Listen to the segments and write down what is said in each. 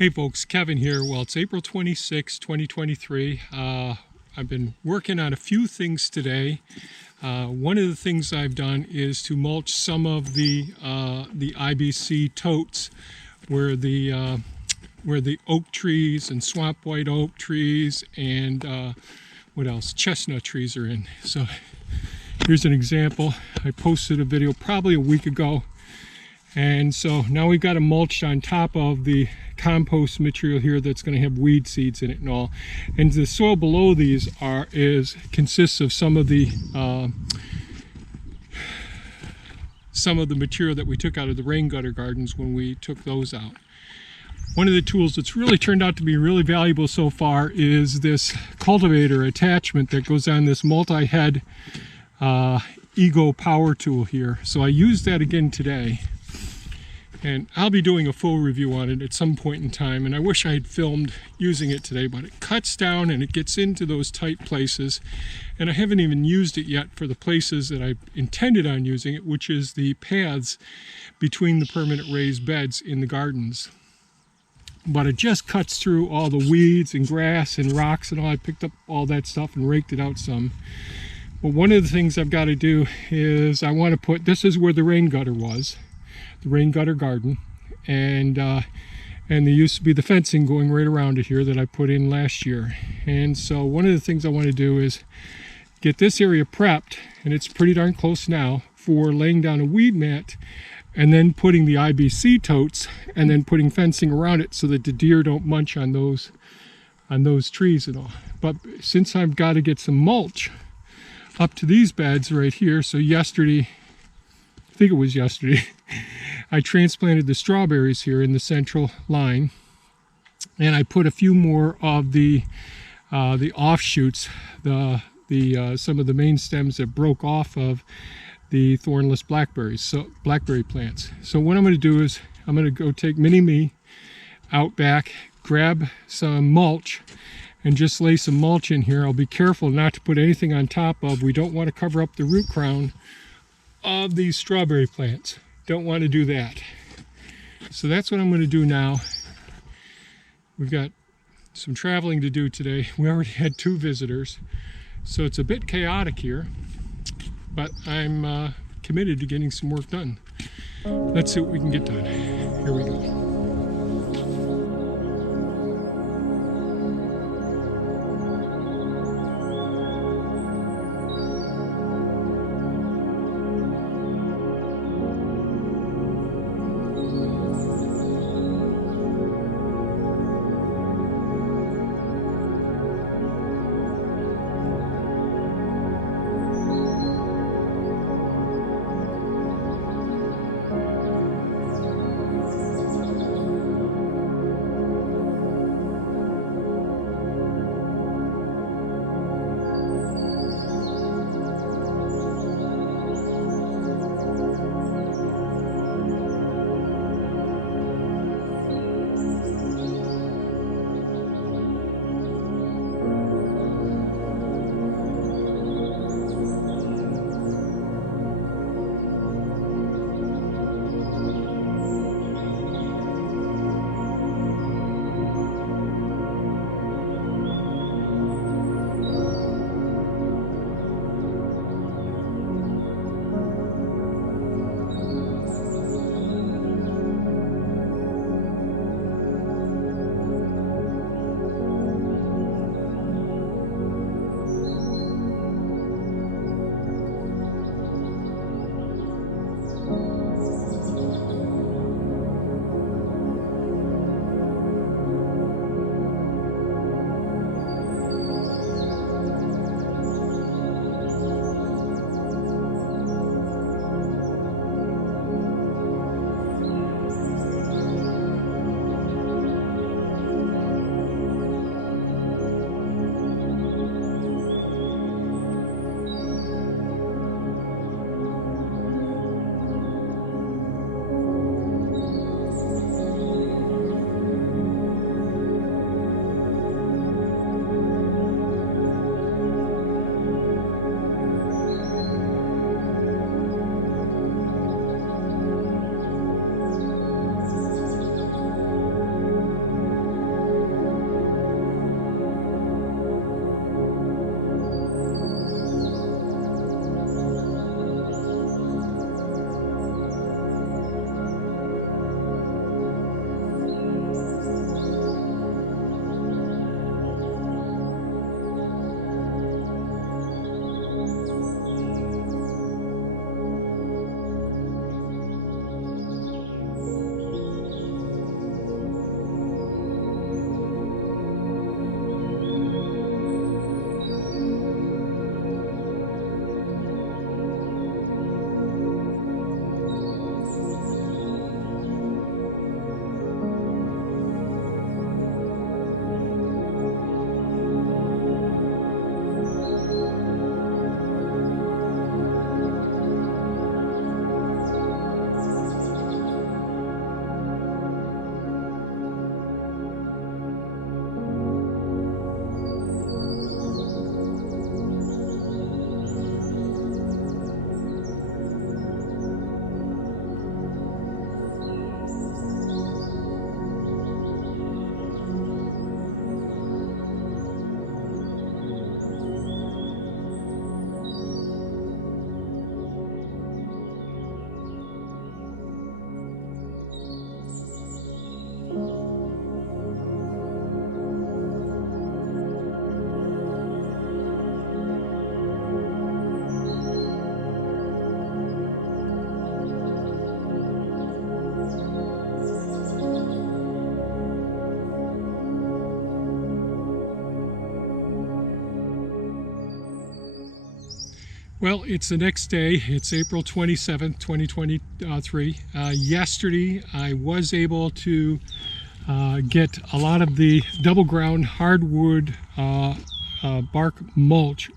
Hey folks, Kevin here. Well, it's April 26, 2023. I've been working on a few things today. One of the things I've done is to mulch some of the IBC totes where the oak trees and swamp white oak trees and what else? Chestnut trees are in. So here's an example. I posted a video probably a week ago. And so now we've got it mulched on top of the compost material here that's going to have weed seeds in it and all. And the soil below these consists of some of the material that we took out of the rain gutter gardens when we took those out. One of the tools that's really turned out to be really valuable so far is this cultivator attachment that goes on this multi-head Ego power tool here. So I used that again today. And I'll be doing a full review on it at some point in time, and I wish I had filmed using it today, but it cuts down and it gets into those tight places, and I haven't even used it yet for the places that I intended on using it, which is the paths between the permanent raised beds in the gardens. But it just cuts through all the weeds and grass and rocks and all. I picked up all that stuff and raked it out some. But one of the things I've got to do is I want to put, this is where the rain gutter was, the rain gutter garden, and there used to be the fencing going right around it here that I put in last year. And so one of the things I want to do is get this area prepped, and it's pretty darn close now, for laying down a weed mat and then putting the IBC totes and then putting fencing around it so that the deer don't munch on those trees and all. But since I've got to get some mulch up to these beds right here, so yesterday, I think it was yesterday, I transplanted the strawberries here in the central line, and I put a few more of the offshoots, some of the main stems that broke off of the thornless blackberries, so blackberry plants. So what I'm going to do is I'm going to go take Mini-Me out back, grab some mulch, and just lay some mulch in here. I'll be careful not to put anything on top of. We don't want to cover up the root crown of these strawberry plants. Don't want to do that. So that's what I'm going to do now. We've got some traveling to do today. We already had 2 visitors, so it's a bit chaotic here, but I'm committed to getting some work done. Let's see what we can get done. Here we go. Well, it's the next day. It's April 27th, 2023. Yesterday, I was able to get a lot of the double ground hardwood bark mulch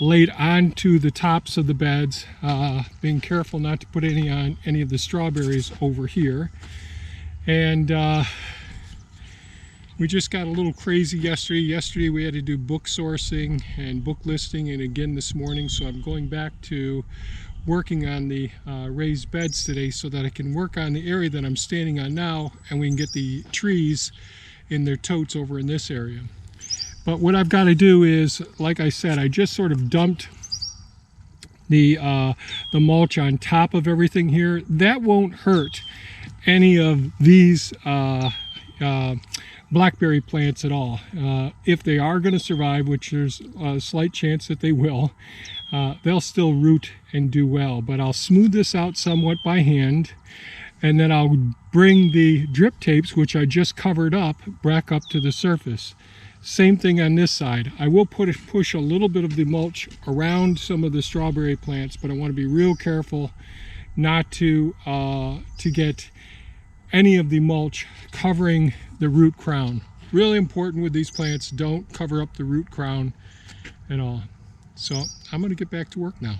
laid onto the tops of the beds, being careful not to put any on any of the strawberries over here. And we just got a little crazy yesterday. Yesterday we had to do book sourcing and book listing, and again this morning, so I'm going back to working on the raised beds today so that I can work on the area that I'm standing on now, and we can get the trees in their totes over in this area. But what I've got to do is, like I said, I just sort of dumped the mulch on top of everything here. That won't hurt any of these blackberry plants at all. If they are going to survive, which there's a slight chance that they will, they'll still root and do well. But I'll smooth this out somewhat by hand, and then I'll bring the drip tapes, which I just covered up, back up to the surface. Same thing on this side. I will push a little bit of the mulch around some of the strawberry plants, but I want to be real careful not to get any of the mulch covering the root crown. Really important with these plants, don't cover up the root crown at all. So I'm going to get back to work now.